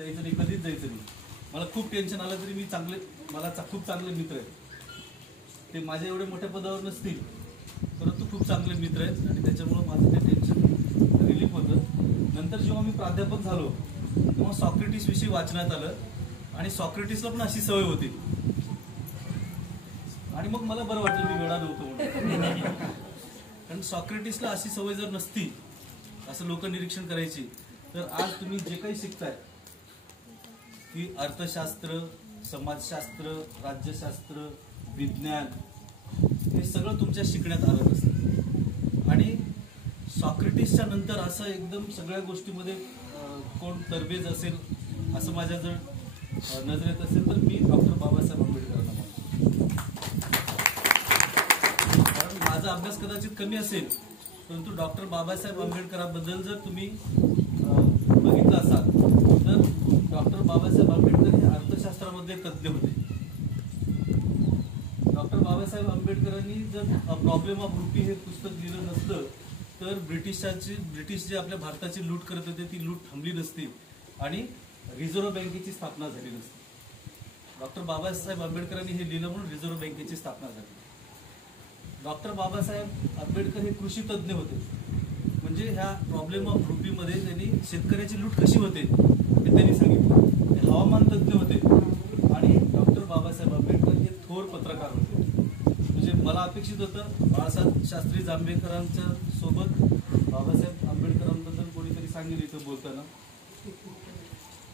जायचं नाही, कधीच जायचं नाही. मला खूप टेन्शन आलं तरी मला खूप चांगले मित्र आहेत. ते माझ्या एवढे मोठ्या पदावर नसतील परंतु खूप चांगले मित्र आहेत आणि त्याच्यामुळं माझं ते टेन्शन रिलीफ होतं. नंतर जेव्हा मी प्राध्यापक झालो तेव्हा सॉक्रेटिस विषयी वाचण्यात आलं आणि सॉक्रेटिसला पण अशी सवय होती आणि मग मला बरं वाटलं मी वेडा नव्हतो म्हणून. कारण सॉक्रेटिसला अशी सवय जर नसती असं लोक निरीक्षण करायची तर आज तुम्ही जे काही शिकताय की अर्थशास्त्र, समाजशास्त्र, राज्यशास्त्र, विज्ञान हे सगळं तुमच्या शिकण्यात आलं नसतं. आणि सॉक्रेटिसच्या नंतर असं एकदम सगळ्या गोष्टीमध्ये कोण तरबेज असेल असं माझ्या जर नजरेत असेल तर मी डॉक्टर बाबासाहेब आंबेडकरांना मानतो. कारण माझा अभ्यास कदाचित कमी असेल परंतु डॉक्टर बाबासाहेब आंबेडकरांबद्दल जर तुम्ही बघितलं असाल तर डॉक्टर बाबासाहेब आंबेडकर हे अर्थशास्त्रामध्ये तज्ज्ञ होते. डॉक्टर बाबासाहेब आंबेडकरांनी जर अ प्रॉब्लेम ऑफ रुपी हे पुस्तक लिहिलं नसतं तर ब्रिटिश जे आपल्या भारताची लूट करत होते ती लूट थांबली नसती आणि रिझर्व्ह बँकेची स्थापना झाली नसती. डॉक्टर बाबासाहेब आंबेडकरांनी हे लिहिलं म्हणून रिझर्व्ह बँकेची स्थापना झाली. डॉक्टर बाबासाहेब आंबेडकर हे कृषी तज्ज्ञ होते. म्हणजे ह्या प्रॉब्लेम ऑफ रुपीमध्ये त्यांनी शेतकऱ्याची लूट कशी होते हे त्यांनी सांगितलं. ते हवामान तज्ज्ञ होते आणि डॉक्टर बाबासाहेब आंबेडकर हे थोर पत्रकार होते. म्हणजे मला अपेक्षित होतं बाळासाहेब शास्त्री जांभेकरांच्या सोबत बाबासाहेब आंबेडकरांबद्दल कोणीतरी सांगेल इथं बोलताना.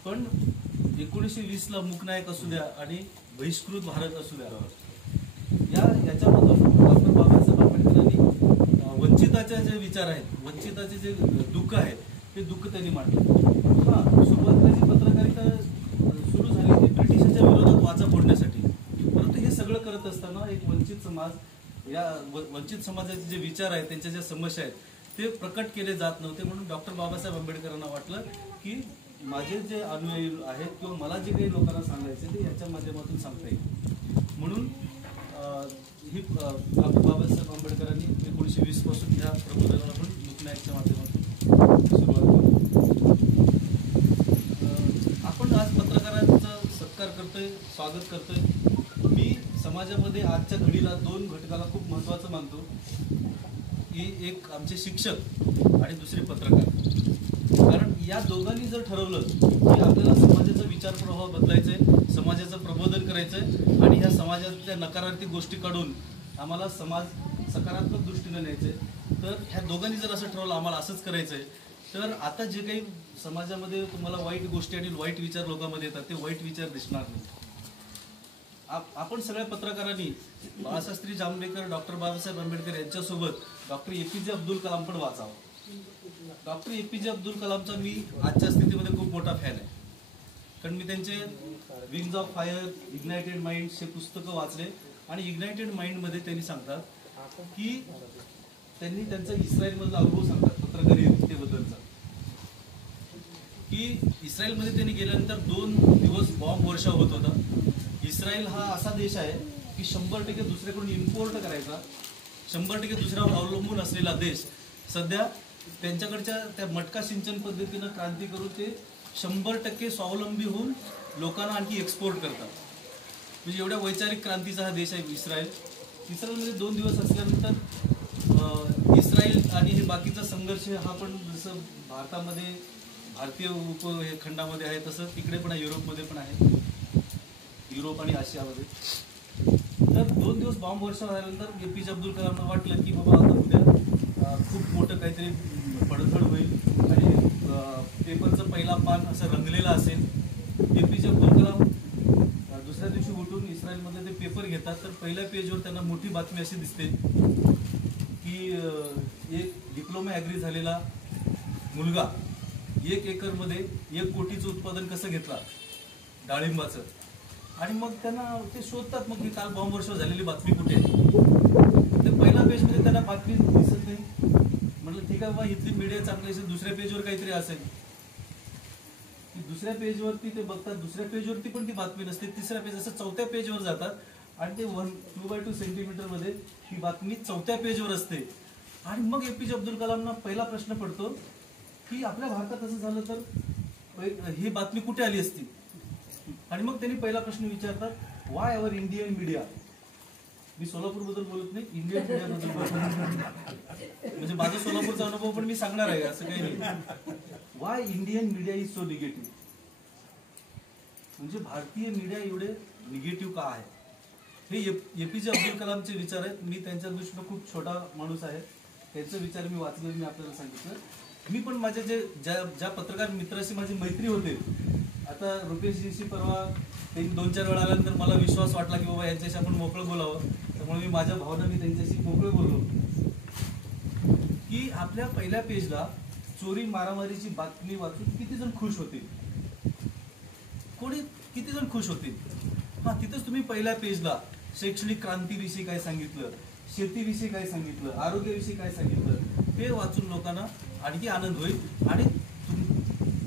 पण 1920ला मूकनायक असू द्या आणि बहिष्कृत भारत असू द्या याच्यामधून डॉक्टर बाबासाहेब आंबेडकरांनी वंचिताचे जे विचार आहेत, वंचिताचे जे दुःख आहेत ते दुःख त्यांनी मांडलं. सुरुवातीला जी पत्रकारिता सुरू झाली ती ब्रिटिशांच्या विरोधात वाचा फोडण्यासाठी. परंतु हे सगळं करत असताना एक वंचित समाज, या वंचित समाजाचे जे विचार आहेत त्यांच्या ज्या समस्या आहेत ते प्रकट केले जात नव्हते. म्हणून डॉक्टर बाबासाहेब आंबेडकरांना वाटलं की माझे जे अनुयायी आहेत किंवा मला जे काही लोकांना सांगायचे ते याच्या माध्यमातून सांगता येईल. म्हणून ही डॉक्टर बाबासाहेब आंबेडकरांनी 1920 पासून ह्या प्रबोधनाला पण मूकनायकच्या माध्यमातून सुरुवात केली. आपण आज पत्रकारांचा सत्कार करतोय, स्वागत करतोय. मी समाजामध्ये आजच्या घडीला 2 घटकाला खूप महत्त्वाचं मानतो की एक आमचे शिक्षक आणि दुसरे पत्रकार. कारण या दोघांनी जर ठरवलं की आपल्याला समाजाचा विचार प्रवाह बदलायचंय, समाजाचं प्रबोधन करायचंय आणि ह्या समाजातल्या नकारात्मक गोष्टी काढून आम्हाला समाज सकारात्मक दृष्टीने न्यायचंय, तर ह्या दोघांनी जर असं ठरवलं आम्हाला असंच करायचंय तर आता जे काही समाजामध्ये तुम्हाला वाईट गोष्टी आणि वाईट विचार लोकांमध्ये येतात ते वाईट विचार दिसणार नाही. आपण सगळ्या पत्रकारांनी बाळाशास्त्री जांभेकर, डॉक्टर बाबासाहेब आंबेडकर यांच्यासोबत डॉक्टर APJ अब्दुल कलाम पण वाचावं. डॉक्टर APJ अब्दुल कलामचा मी आजच्या स्थितीमध्ये खूप मोठा फॅन आहे. कारण मी त्यांचे wings of fire, ignited minds हे पुस्तकं वाचले आणि इग्नायटेड माइंडमध्ये त्यांनी सांगतात की त्यांनी त्यांचा इस्रायलमधला अनुभव सांगतात पत्रकारितेबद्दलचा की इस्रायलमध्ये त्यांनी गेल्यानंतर 2 दिवस बॉम्ब वर्षाव होत होता. इस्रायल हा असा देश आहे की 100% दुसऱ्याकडून इम्पोर्ट करायचा, 100% दुसऱ्यावर अवलंबून असलेला देश. सध्या त्यांच्याकडच्या त्या मटका सिंचन पद्धतीनं क्रांती करून ते 100% स्वावलंबी होऊन लोकांना आणखी एक्सपोर्ट करतात. म्हणजे एवढ्या वैचारिक क्रांतीचा हा देश आहे इस्रायल. इस्रायलमध्ये 2 दिवस असल्यानंतर इस्रायल आणि हे बाकीचा संघर्ष हा पण जसं भारतामध्ये भारतीय उपखंडामध्ये आहे तसं तिकडे पण आहे, युरोपमध्ये पण आहे, युरोप आणि आशियामध्ये. तर 2 दिवस बॉम्ब वर्षा झाल्यानंतर APJ अब्दुल कलामना वाटलं की बाबा आता उद्या खूप मोठं काहीतरी पडझड होईल आणि पेपरचं पहिला पान असं रंगलेलं असेल. APJ अब्दुल कलाम दुसऱ्या दिवशी उठून इस्रायलमध्ये ते पेपर घेतात तर पहिल्या पेजवर त्यांना मोठी बातमी अशी दिसते की एक डिप्लोमा ॲग्री झालेला मुलगा 1 एकरमध्ये 1 कोटीचं उत्पादन कसं घेतला डाळिंबाचं. आणि मग त्यांना ते शोधतात मग की काल बॉम्ब वर्ष झालेली बातमी कुठे आहे. ते पहिल्या पेजमध्ये त्यांना बातमी दिसत नाही. म्हटलं ठीक आहे बाबा इथली मीडिया चांगली असेल, दुसऱ्या पेजवर काहीतरी असेल. दुसऱ्या पेजवरती ते बघतात, दुसऱ्या पेजवरती पण ती बातमी नसते, तिसऱ्या पेज असं 4थ्या पेजवर जातात आणि ते 2x2 सेंटीमीटरमध्ये ही बातमी 4थ्या पेजवर असते. आणि मग APJ अब्दुल कलामना पहिला प्रश्न पडतो की आपल्या भारतात असं झालं तर ही बातमी कुठे आली असती. आणि मग त्यांनी पहिला प्रश्न विचारतात, वाय अवर इंडियन मीडिया. मी सोलापूर बद्दल बोलत नाही, इंडियन मीडिया बद्दल बोलतो. म्हणजे माझा सोलापूरचा अनुभव पण मी सांगणार आहे, असं काही नाही. Y Indian media is so negative. म्हणजे भारतीय मीडिया एवढे निगेटिव्ह का आहे. हे एपीजे अब्दुल कलामचे विचार आहेत. मी त्यांच्या दृष्टीनं खूप छोटा माणूस आहे, त्यांचे विचार मी वाचले, मी आपल्याला सांगितलं. मी पण माझे ज्या पत्रकार मित्राशी माझी मैत्री होते, आता रुपेशजीशी परवा त्यांनी 2-4 वेळा आल्यानंतर मला विश्वास वाटला की बाबा यांच्याशी आपण मोकळं बोलावं, त्यामुळे मी माझ्या भावना मी त्यांच्याशी मोकळं बोललो की आपल्या पहिल्या पेजला चोरी मारामारीची बातमी वाचून किती जण खुश होतील, किती जण खुश होतील. हा, तिथंच तुम्ही पहिल्या पेजला शैक्षणिक क्रांतीविषयी काय सांगितलं, शेतीविषयी काय सांगितलं, आरोग्याविषयी काय सांगितलं, ते वाचून लोकांना आणखी आनंद होईल. आणि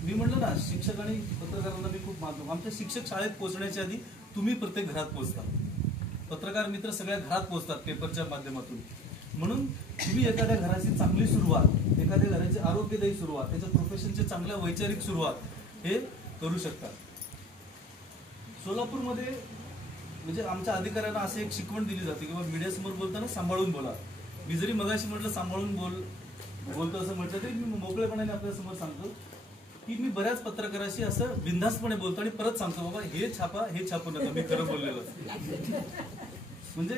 मी म्हणलं ना, शिक्षक आणि पत्रकारांना मी खूप मानतो. आमच्या शिक्षक शाळेत पोहोचण्याच्या आधी तुम्ही प्रत्येक घरात पोहोचता, पत्रकार मित्र सगळ्या घरात पोहोचतात पेपरच्या माध्यमातून. म्हणून तुम्ही एखाद्या घराची चांगली सुरुवात, एखाद्या घराची आरोग्यदायी सुरुवात, त्याच्या प्रोफेशनची चांगल्या वैचारिक सुरुवात हे करू शकता. सोलापूरमध्ये म्हणजे आमच्या अधिकाऱ्यांना असे एक शिकवण दिली जाते की मीडियासमोर बोलताना सांभाळून बोला. मी जरी मगाशी म्हटलं सांभाळून बोलतो असं म्हटलं तरी मी मोकळेपणाने आपल्या समोर सांगतो की मी बऱ्याच पत्रकाराशी असं बिनधास्तपणे बोलतो आणि परत सांगतो, बाबा हे छापा, हे छापू नका, मी खरं बोललेलो. म्हणजे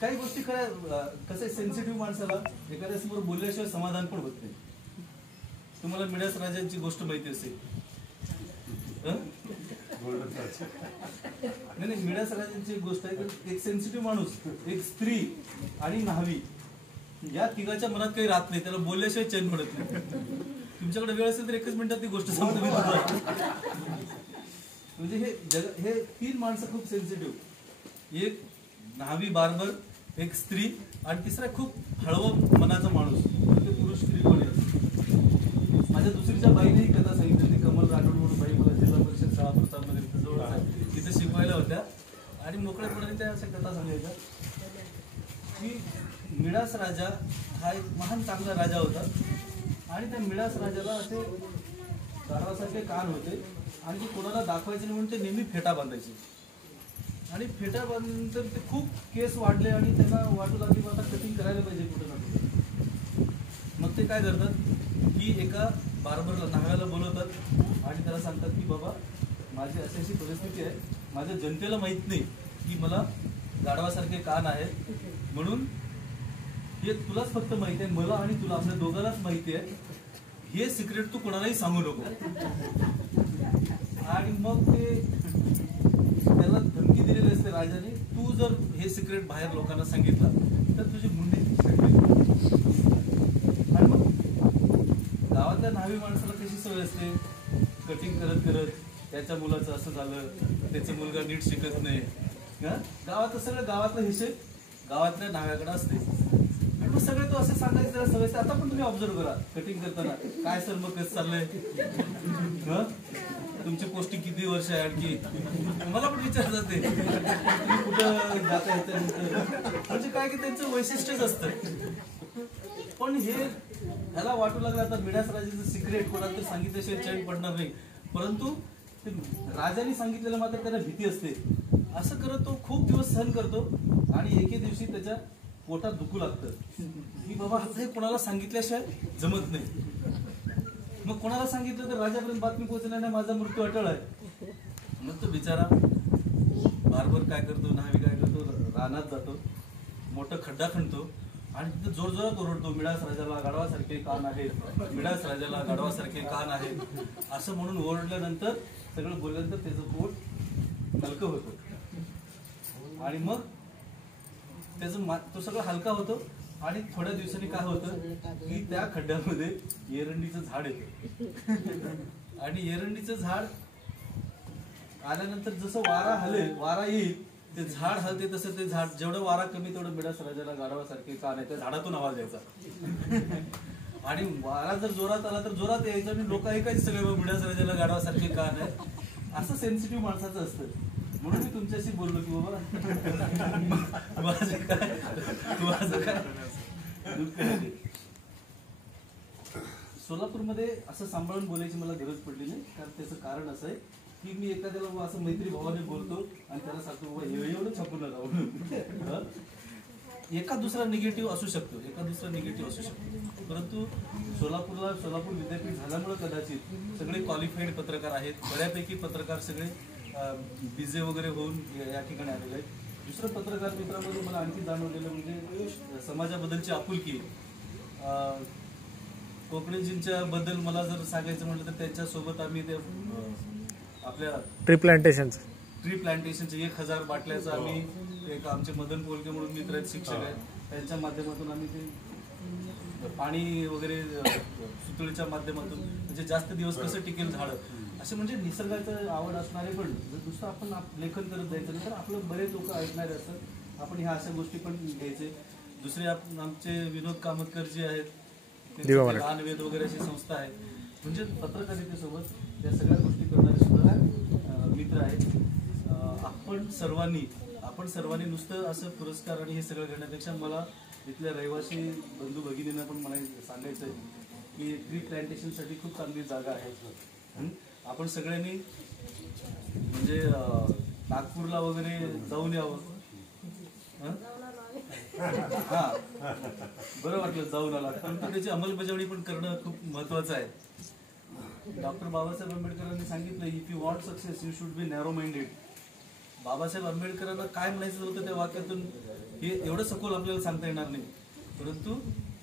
काही गोष्टी खऱ्या, कसं सेन्सिटिव्ह माणसाला एखाद्या समोर बोलल्याशिवाय समाधान पण होत नाही. तुम्हाला मिडास राजांची गोष्ट माहिती असेल. नाही, मिडास राजांची एक गोष्ट आहे की एक सेन्सिटिव्ह माणूस, एक स्त्री आणि न्हावी या तिघाच्या मनात काही राहत नाही, त्याला बोलल्याशिवाय चैन पडत नाही. तुमच्याकडे वेळ असेल तर 1 मिनिटात ती गोष्ट सांगतो मी तुम्हाला. म्हणजे हे 3 माणसं खूप सेन्सिटिव्ह, एक न्हावी बार्बर, एक स्त्री आणि तिसरा खूप हळवं मनाचा माणूस, ते पुरुष स्त्री कोणी असतो. माझ्या दुसरीच्या बाईनेही कथा सांगितली, कमल राठोड म्हणून बाई मला जिल्हा परिषद शाळा प्रतापनगर जवळ आहे, तिथे शिकवायला होत्या आणि मोकळेपणाने त्या अशा कथा सांगायच्या की मिडास राजा हा एक महान चांगला राजा होता आणि त्या मिडास राजाला असे गाढवासारखे कान होते आणि ते कोणाला दाखवायचे नाही म्हणून ते नेहमी फेटा बांधायचे. आणि फेटा बांधल्यानंतर ते खूप केस वाढले आणि त्यांना वाटू लागले की आता कटिंग करायला पाहिजे कुठं ना कुठे. मग ते काय करतात की एका बार्बरला, न्हाव्याला बोलवतात आणि त्याला सांगतात की बाबा माझी अशी परिस्थिती आहे, माझ्या जनतेला माहीत नाही की मला गाढवासारखे कान आहेत, म्हणून हे तुलाच फक्त माहिती आहे, मला आणि तुला, आपल्या दोघांनाच माहिती आहे, हे सिक्रेट तू कोणालाही सांगू नको. आणि मग ते त्याला धमकी दिलेली असते राजाने, तू जर हे सिक्रेट बाहेर लोकांना सांगितलं तर तुझी मुंडी सगळी. आणि मग गावातल्या न्हावी माणसाला कशी सवय असते, कटिंग करत करत त्याच्या मुलाचं असं झालं, त्याचा मुलगा नीट शिकत नाही, गावात सगळं गावातला हिशेब गावातल्या न्हाव्याकडे असते. आणि मग सगळे तो असं सांगायचं त्याला सवय. आता पण तुम्ही ऑब्झर्व करा कटिंग करताना, काय सर मग कसं चाललंय, तुमची पोस्टिंग किती वर्ष आहे, आणखी मला पण विचारत जाते तुम्ही कुठं जाता येतं, म्हणजे काय की त्यांचं वैशिष्ट्यच असतं. पण हे ह्याला वाटू लागलं आता मिडास राजाचं सिक्रेट कोणाला तर सांगितल्याशिवाय चैन पडणार नाही, परंतु राजाने सांगितलेलं मात्र त्याला भीती असते. असं करत तो खूप दिवस सहन करतो आणि एके दिवशी त्याच्या पोटात दुखू लागतं की बाबा हे कोणाला सांगितल्याशिवाय जमत नाही. मग कोणाला सांगितलं तर राजापर्यंत बातमी पोहोचणार नाही, माझा मृत्यू अटळ आहे. मग तो बिचारा बार्बर काय करतो, न्हावी काय करतो, रानात जातो, मोठा खड्डा खणतो आणि तिथं जोरजोरात ओरडतो, मिडास राजाला गाढवासारखे कान आहेत, मिडास राजाला गाढवासारखे कान आहेत, असं म्हणून ओरडल्यानंतर सगळं बोलल्यानंतर त्याचं पोट हलकं होतं आणि मग त्याचं तो सगळं हलका होतो. आणि थोड्या दिवसांनी काय होतं की त्या खड्ड्यामध्ये एरंडीचं झाड येतं आणि एरंडीचं झाड आल्यानंतर जसं वारा येईल ते झाड हलते, तसं ते झाड जेवढं वारा कमी तेवढं मिडास राजाला गाढवासारखे कान आहे, त्या झाडातून आवाज यायचा. आणि वारा जर जोरात आला तर जोरात यायचं आणि लोक ऐकायचे सगळे मिडास राजाला गाढवासारखे कान आहे. असं सेन्सिटिव्ह माणसाचं असतं. म्हणून मी तुमच्याशी बोललो की बाबा माझं काय दुःख आहे. सोलापूरमध्ये असं सांभाळून बोलायची मला गरज पडली नाही, कारण त्याचं कारण असं आहे की मी एखाद्याला असं मैत्री भावाने बोलतो आणि त्याला सांगतो बाबा एवढं छापून लावून. एका दुसरा निगेटिव्ह असू शकतो, परंतु सोलापूर विद्यापीठ झाल्यामुळे कदाचित सगळे क्वालिफाईड पत्रकार आहेत, बऱ्यापैकी पत्रकार सगळे बीजे वगैरे होऊन या ठिकाणी आलेले आहेत. दुसरं पत्रकार मित्रांमध्ये मला आणखी जाणवलेलं म्हणजे समाजाबद्दलची आपुलकी. कोकणजींच्या बद्दल मला जर सांगायचं म्हटलं तर त्यांच्यासोबत आम्ही ते आपल्या ट्री प्लांटेशनचे 1000 बाटल्याचं आम्ही एक आमचे मदन पोलके म्हणून मित्र आहेत, शिक्षक आहेत, त्यांच्या माध्यमातून आम्ही ते पाणी वगैरे सुतळीच्या माध्यमातून म्हणजे जास्त दिवस कसं टिकेल झाडं असे म्हणजे निसर्गाचं आवड असणारे पण जर दुसरं आपण लेखन करत जायचं नाही तर आपलं बरेच लोक ऐकणारे असतात. आपण ह्या अशा गोष्टी पण घ्यायचे. दुसरे आमचे विनोद कामतकर जे आहेत दानवेद वगैरे अशी संस्था आहे, म्हणजे पत्रकारितेसोबत या सगळ्या गोष्टी करणारे सुद्धा मित्र आहेत. आपण सर्वांनी नुसतं असं पुरस्कार आणि हे सगळं घेण्यापेक्षा मला इथल्या रहिवासी बंधू भगिनींना पण मला सांगायचं आहे की ट्री प्लांटेशनसाठी खूप चांगली जागा आहे. आपण सगळ्यांनी म्हणजे नागपूरला वगैरे जाऊन यावं. हा बरं वाटलं जाऊन आला, परंतु त्याची अंमलबजावणी पण करणं खूप महत्वाचं आहे. डॉक्टर बाबासाहेब आंबेडकरांनी सांगितलं if you want success you should be narrow minded. Babasaheb आंबेडकरांना काय म्हणायचं होतं त्या वाक्यातून हे एवढं सखोल आपल्याला सांगता येणार नाही, परंतु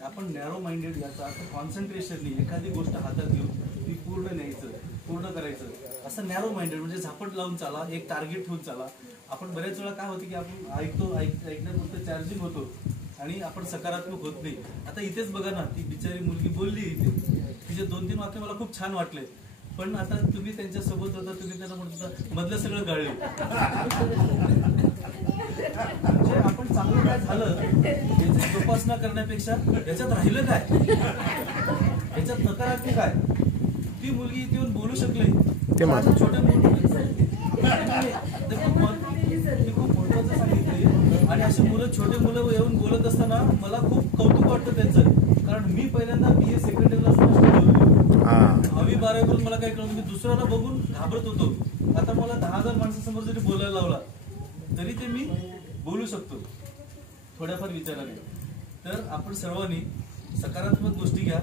आपण नॅरो माइंडेड याचा अर्थ कॉन्सन्ट्रेशनली एखादी गोष्ट हातात घेऊन ती पूर्ण करायचं असं नॅरो माइंडेड म्हणजे झापट लावून चाला, एक टार्गेट ठेवून चाला. आपण बऱ्याच वेळा काय होतं की आपण ऐकण्यापुरतं चार्जिंग होतो आणि आपण सकारात्मक होत नाही. आता इथेच बघा ना, ती बिचारी मुलगी बोलली इथे, तिचे 2-3 वाक्य मला खूप छान वाटले, पण आता तुम्ही त्यांच्या सोबत होता, तुम्ही त्यांना म्हणत होता मधलं सगळं गळले. म्हणजे आपण चांगलं काय झालं याची जोपासना करण्यापेक्षा याच्यात राहिलं काय, याच्यात नकारात्मक काय. ती मुलगी इथे येऊन बोलू शकली, छोट्या खूप महत्वाचं सांगितले. आणि अशी छोटे मुलं येऊन बोलत असताना मला खूप कौतुक वाटतं त्यांचं, कारण मी पहिल्यांदा BA सेकंड इयरला असताना 10वी-12वी करून मला काय कळलं, मी दुसऱ्याला बघून घाबरत होतो. आता मला 10,000 माणसासमोर जरी बोलायला लावला तरी ते मी बोलू शकतो थोड्याफार विचाराने. तर आपण सर्वांनी सकारात्मक गोष्टी घ्या,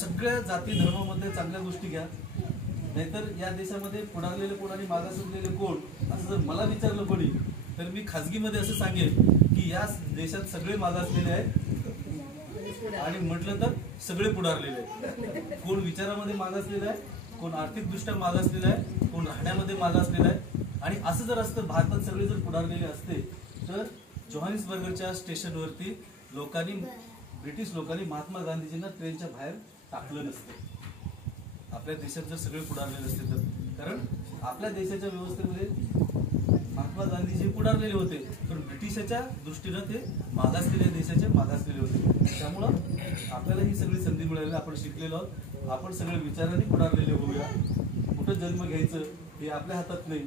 सगळ्या जाती धर्मामध्ये चांगल्या गोष्टी घ्या. नाहीतर या देशामध्ये पुढारलेले कोण आणि मागासलेले कोण असं जर मला विचारलं कोणी तर मी खाजगीमध्ये असं सांगेन की या देशात सगळे मागासलेले आहेत आणि म्हटलं तर सगळे पुढारलेले आहेत. कोण विचारामध्ये मागासलेला आहे, कोण आर्थिकदृष्ट्या मागासलेला आहे, कोण राहण्यामध्ये मागासलेला आहे. आणि असं जर असतं भारतात सगळे जर पुढारलेले असते तर जोहानिसबर्गच्या स्टेशनवरती ब्रिटिश लोकांनी महात्मा गांधीजींना ट्रेनच्या बाहेर टाकलं नसतं. आपल्या देशात जर सगळे पुढारलेले असते तर, कारण आपल्या देशाच्या व्यवस्थेमध्ये महात्मा गांधीजी पुढारलेले होते, पण ब्रिटिशाच्या दृष्टीनं ते मागासलेल्या देशाचे मागासलेले होते. त्यामुळं आपल्याला ही सगळी संधी मिळाली, आपण शिकलेलो आहोत. आपण सगळे विचारांनी पुढारलेले होऊया. कुठं जन्म घ्यायचं हे आपल्या हातात नाही,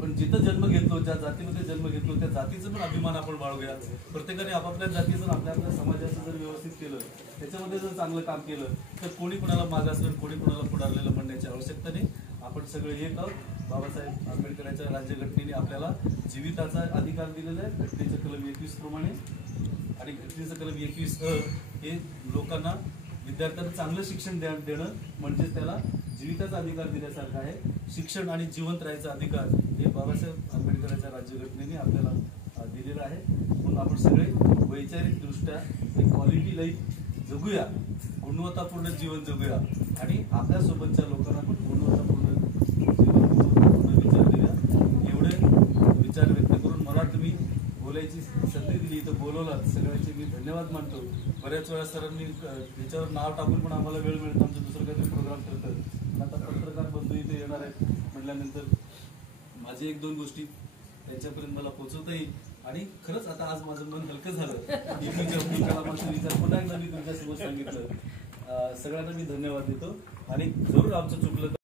पण जिथं जन्म घेतलो, ज्या जातीमध्ये जन्म घेतलो त्या जातीचं पण अभिमान आपण बाळगूया. प्रत्येकाने आपापल्या जातीचं आपल्या समाजाचं जर व्यवस्थित केलं, त्याच्यामध्ये जर चांगलं काम केलं तर कोणी कोणाला मागासलं, कोणी कोणाला पुढारलेलं म्हणण्याची आवश्यकता नाही. आपण सगळे एक आहोत. बाबासाहेब आंबेडकरांच्या राज्यघटनेने आपल्याला जीविताचा अधिकार दिलेला आहे घटनेच्या कलम 21 प्रमाणे. आणि घटनेचं कलम 21 हे लोकांना, विद्यार्थ्यांना चांगलं शिक्षण देणं म्हणजेच त्याला जीविताचा अधिकार दिल्यासारखं आहे. शिक्षण आणि जिवंत राहायचा अधिकार हे बाबासाहेब आंबेडकरांच्या राज्यघटनेने आपल्याला दिलेलं आहे. म्हणून आपण सगळे वैचारिकदृष्ट्या एक क्वालिटी लाईफ जगूया, गुणवत्तापूर्ण जीवन जगूया आणि आपल्यासोबतच्या लोकांना पण गुणवत्तापूर्ण जीवन विचार देऊया. एवढे विचार व्यक्त करून मला तुम्ही बोलायची संधी दिली, इथं बोलवलं, सगळ्यांचे मी धन्यवाद मानतो. बऱ्याच वेळा सरांनी त्याच्यावर नाव टाकून पण आम्हाला वेळ मिळतो, आमचं दुसरं काहीतरी प्रोग्राम करतात. आता पत्रकार बंधू इथे येणार आहेत म्हटल्यानंतर माझी 1-2 गोष्टी त्यांच्यापर्यंत मला पोहोचवता येईल. आणि खरंच आता आज माझं मन हलकं झालं. विचार पुन्हा एकदा मी तुमच्यासमोर सांगितलं. सगळ्यांना मी धन्यवाद देतो आणि जरूर आमचं चुकलं